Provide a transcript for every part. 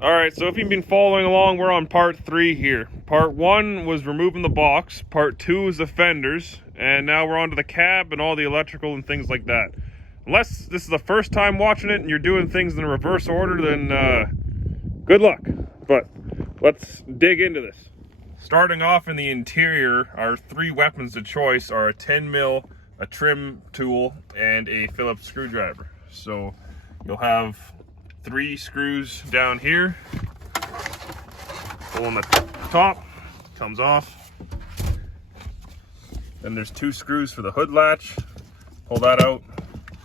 Alright, so if you've been following along, we're on part 3 here. Part 1 was removing the box, part 2 is the fenders, and now we're on to the cab and all the electrical and things like that. Unless this is the first time watching it and you're doing things in reverse order, then good luck. But let's dig into this. Starting off in the interior, our 3 weapons of choice are a 10mm, a trim tool, and a Phillips screwdriver. So you'll have 3 screws down here. Pull on the top, comes off. Then there's 2 screws for the hood latch. Pull that out,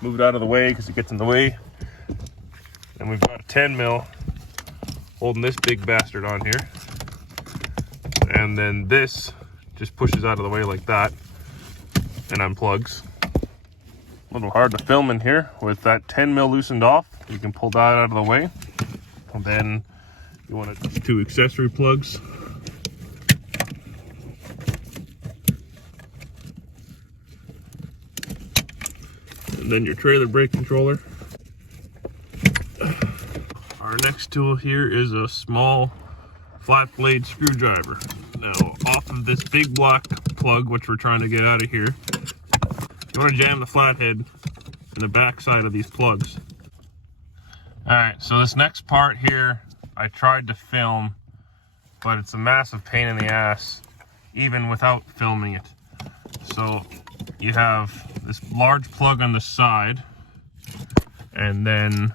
move it out of the way because it gets in the way. And we've got a 10mm holding this big bastard on here. And then this just pushes out of the way like that and unplugs. A little hard to film in here with that 10mm loosened off. You can pull that out of the way. And then you want 2 accessory plugs. And then your trailer brake controller. Our next tool here is a small flat blade screwdriver. Now, off of this big black plug, which we're trying to get out of here, you want to jam the flathead in the back side of these plugs. Alright, so this next part here, I tried to film, but it's a massive pain in the ass, even without filming it. So, you have this large plug on the side, and then,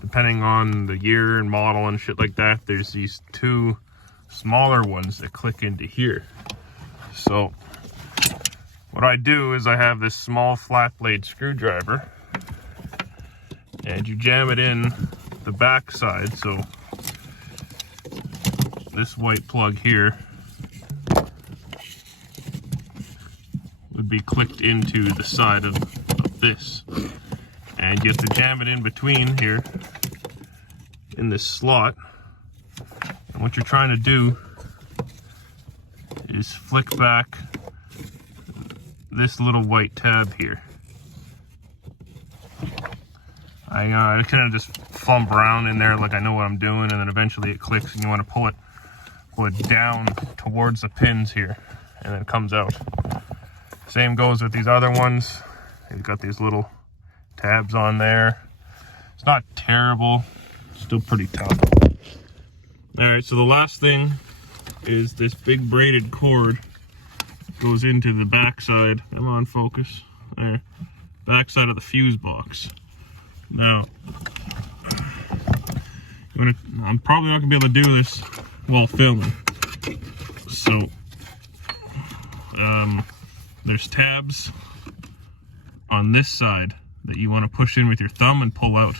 depending on the year and model and shit like that, there's these 2 smaller ones that click into here. So what I do is I have this small flat blade screwdriver and you jam it in the back side. So this white plug here would be clicked into the side of this, and you have to jam it in between here in this slot. And what you're trying to do is flick back this little white tab here. I kind of just flump around in there like I know what I'm doing, and then eventually it clicks and you want to pull it down towards the pins here, and then it comes out. Same goes with these other ones. They've got these little tabs on there. It's not terrible, still pretty tough. Alright, so the last thing is this big braided cord goes into the backside. I'm on focus. There. Backside of the fuse box. Now, I'm probably not going to be able to do this while filming. So, there's tabs on this side that you want to push in with your thumb and pull out.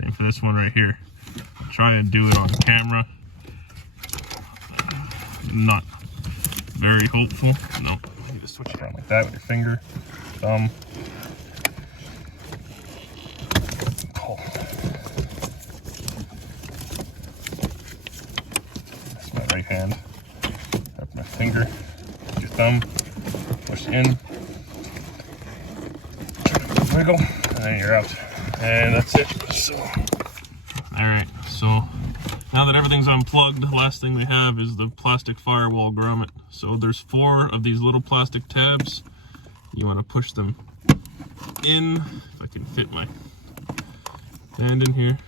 Same for this one right here. Try and do it on camera. Not very hopeful. No, you just switch it around like that with your finger, thumb. Oh. That's my right hand. Up my finger, your thumb, push in, wiggle, and then you're out. And that's it. So, alright, so now that everything's unplugged, the last thing we have is the plastic Firewall grommet. So there's 4 of these little plastic tabs. You want to push them in, if I can fit my hand in here,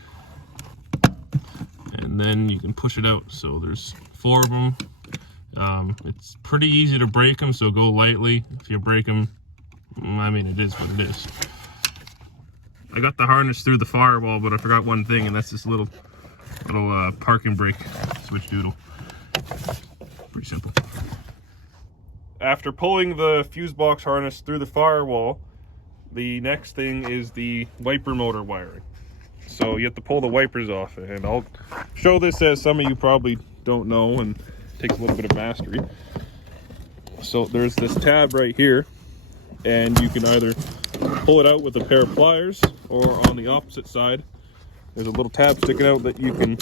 and then you can push it out. So there's 4 of them. It's pretty easy to break them, so go lightly. If you break them, I mean, it is what it is. I got the harness through the Firewall, but I forgot one thing, and that's this little parking brake switch doodle. Pretty simple. After pulling the fuse box harness through the Firewall, the next thing is the wiper motor wiring. So you have to pull the wipers off, and I'll show this as some of you probably don't know, and it takes a little bit of mastery. So there's this tab right here, and you can either pull it out with a pair of pliers, or on the opposite side there's a little tab sticking out that you can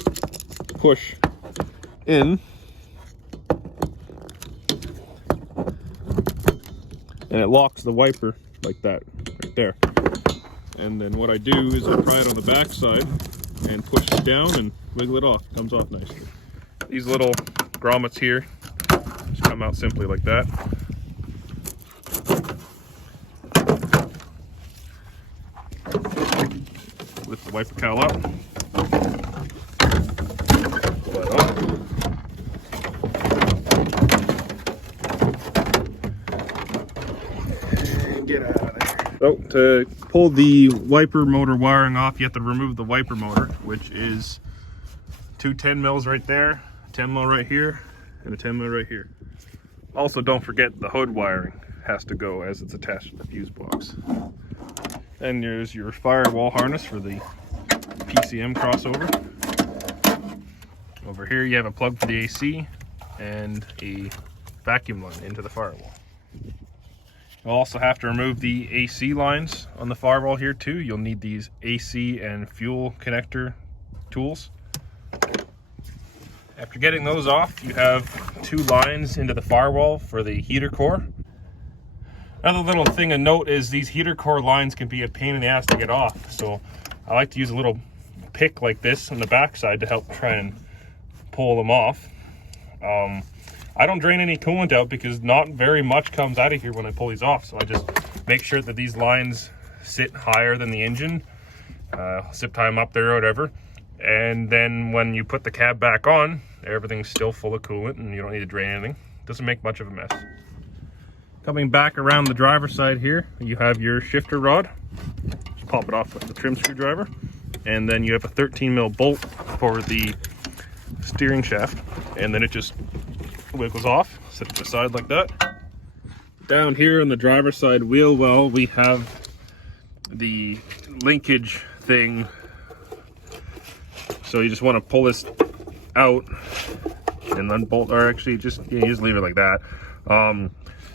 push in, and it locks the wiper like that right there. And then what I do is I pry it on the back side, and push it down and wiggle it off. It comes off nicely. These little grommets here just come out simply like that. Lift the wiper cowl up. Pull that off. And get out of there. So to pull the wiper motor wiring off, you have to remove the wiper motor, which is two 10 mils right there, 10 mil right here, and a 10 mil right here. Also, don't forget the hood wiring has to go as it's attached to the fuse box. And there's your Firewall harness for the PCM crossover. Over here you have a plug for the AC and a vacuum line into the Firewall. You'll also have to remove the AC lines on the Firewall here too. You'll need these AC and fuel connector tools. After getting those off, you have two lines into the Firewall for the heater core. Another little thing to note is these heater core lines can be a pain in the ass to get off. So I like to use a little pick like this on the back side to help try and pull them off. I don't drain any coolant out because not very much comes out of here when I pull these off. So I just make sure that these lines sit higher than the engine, zip tie them up there or whatever. And then when you put the cab back on, everything's still full of coolant and you don't need to drain anything. Doesn't make much of a mess. Coming back around the driver's side here, you have your shifter rod. Just pop it off with the trim screwdriver. And then you have a 13 mil bolt for the steering shaft. And then it just wiggles off, set it aside like that. Down here on the driver's side wheel well, we have the linkage thing. So you just want to pull this out and unbolt, or actually you just leave it like that.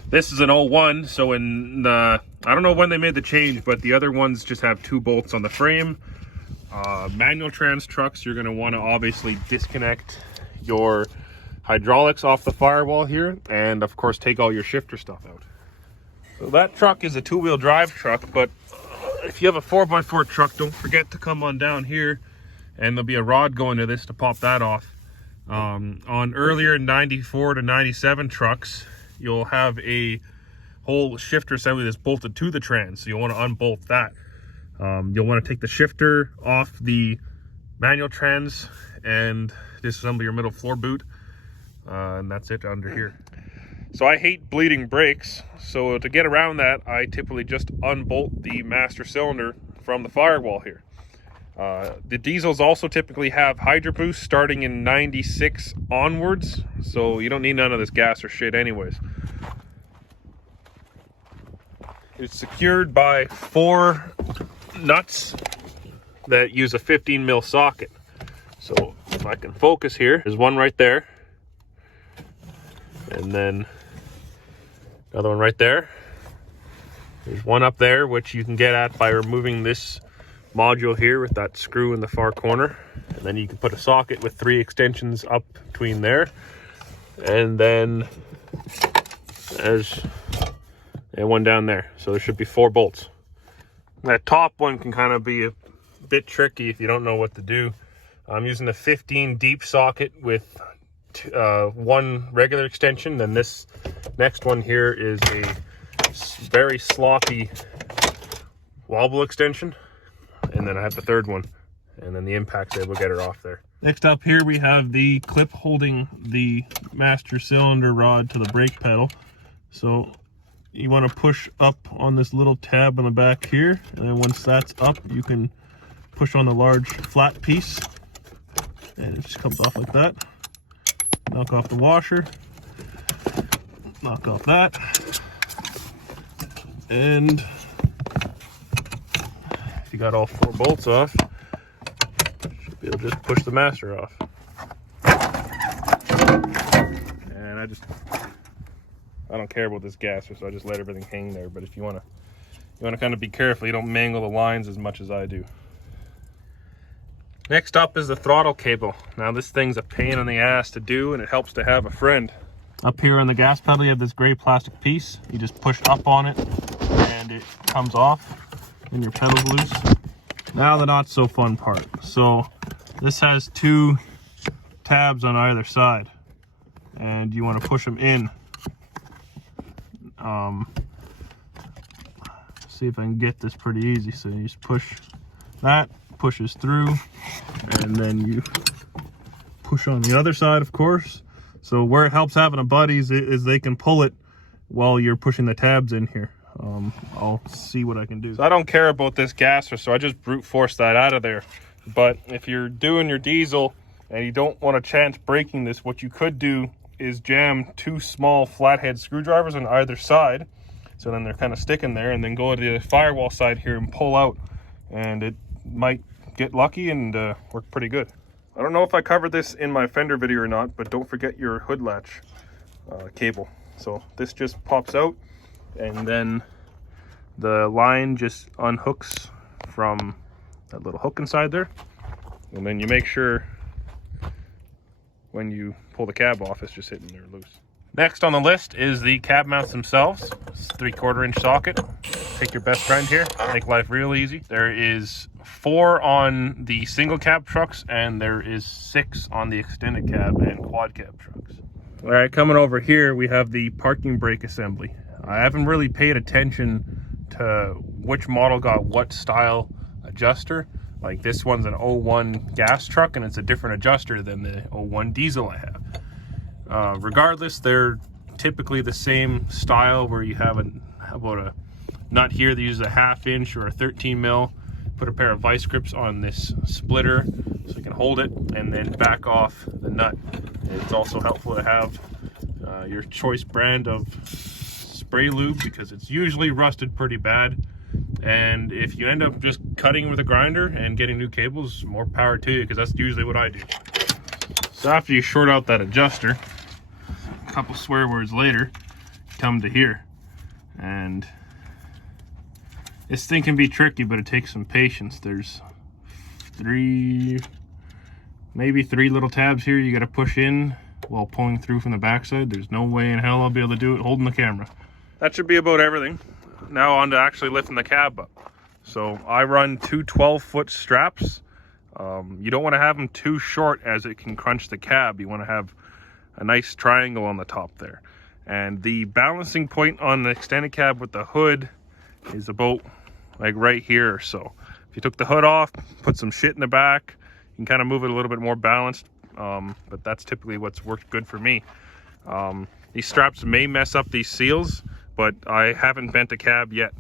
This is an 01, so in the, I don't know when they made the change, but the other ones just have two bolts on the frame. Manual trans trucks, you're going to want to obviously disconnect your hydraulics off the Firewall here, and of course take all your shifter stuff out. So that truck is a two-wheel drive truck, but if you have a 4x4 truck, don't forget to come on down here, and there'll be a rod going to this to pop that off. On earlier 94 to 97 trucks, you'll have a whole shifter assembly that's bolted to the trans, so you'll want to unbolt that. You'll want to take the shifter off the manual trans and disassemble your middle floor boot, and that's it under here. So I hate bleeding brakes, so to get around that, I typically just unbolt the master cylinder from the Firewall here. The diesels also typically have Hydro Boost starting in 96 onwards, so you don't need none of this gas or shit anyways. It's secured by 4 nuts that use a 15 mil socket. So if I can focus here, there's one right there, and then another one right there. There's one up there, which you can get at by removing this module here with that screw in the far corner, and then you can put a socket with 3 extensions up between there, and then there's one down there. So there should be 4 bolts. That top one can kind of be a bit tricky if you don't know what to do. I'm using a 15 deep socket with 1 regular extension. Then this next one here is a very sloppy wobble extension. And then I have the 3rd one, and then the impact's able to get her off there. Next up here we have the clip holding the master cylinder rod to the brake pedal. So you want to push up on this little tab on the back here, and then once that's up, you can push on the large flat piece, and it just comes off like that. Knock off the washer, knock off that, and if you got all 4 bolts off, you should be able to just push the master off. And I don't care about this gasser, so I just let everything hang there. But if you want to kind of be careful, you don't mangle the lines as much as I do. Next up is the throttle cable. Now this thing's a pain in the ass to do, and it helps to have a friend. Up here on the gas pedal, you have this gray plastic piece. You just push up on it, and it comes off, and your pedal's loose. Now the not so fun part. So this has 2 tabs on either side, and you want to push them in. See if I can get this pretty easy. So you just push that, pushes through, and then you push on the other side, of course. So where it helps having a buddy is they can pull it while you're pushing the tabs in here. I'll see what I can do. So I don't care about this gasser, so I just brute force that out of there. But if you're doing your diesel and you don't want a chance breaking this, what you could do is jam 2 small flathead screwdrivers on either side, so then they're kind of sticking there, and then go to the firewall side here and pull out, and it might get lucky and work pretty good. I don't know if I covered this in my fender video or not, but don't forget your hood latch cable. So this just pops out, and then the line just unhooks from that little hook inside there, and then you make sure when you pull the cab off it's just sitting there loose. Next on the list is the cab mounts themselves. It's a 3/4 inch socket. Pick your best friend here, make life real easy. There is 4 on the single cab trucks, and there is 6 on the extended cab and quad cab trucks. All right, coming over here, we have the parking brake assembly. I haven't really paid attention to which model got what style adjuster. Like this one's an 01 gas truck, and it's a different adjuster than the 01 diesel I have. Regardless, they're typically the same style, where you have about a nut here that uses a 1/2 inch or a 13 mil. Put a pair of vice grips on this splitter so you can hold it, and then back off the nut. It's also helpful to have your choice brand of spray lube, because it's usually rusted pretty bad. And if you end up just cutting with a grinder and getting new cables, more power to you, because that's usually what I do. So after you short out that adjuster, a couple swear words later, come to here. And this thing can be tricky, but it takes some patience. There's maybe three little tabs here you got to push in while pulling through from the backside. There's no way in hell I'll be able to do it holding the camera. That should be about everything. Now on to actually lifting the cab up. So I run 2 12-foot straps. You don't want to have them too short, as it can crunch the cab. You want to have a nice triangle on the top there. And the balancing point on the extended cab with the hood is about like right here or so. If you took the hood off, put some shit in the back, you can kind of move it a little bit more balanced. But that's typically what's worked good for me. These straps may mess up these seals, but I haven't bent a cab yet.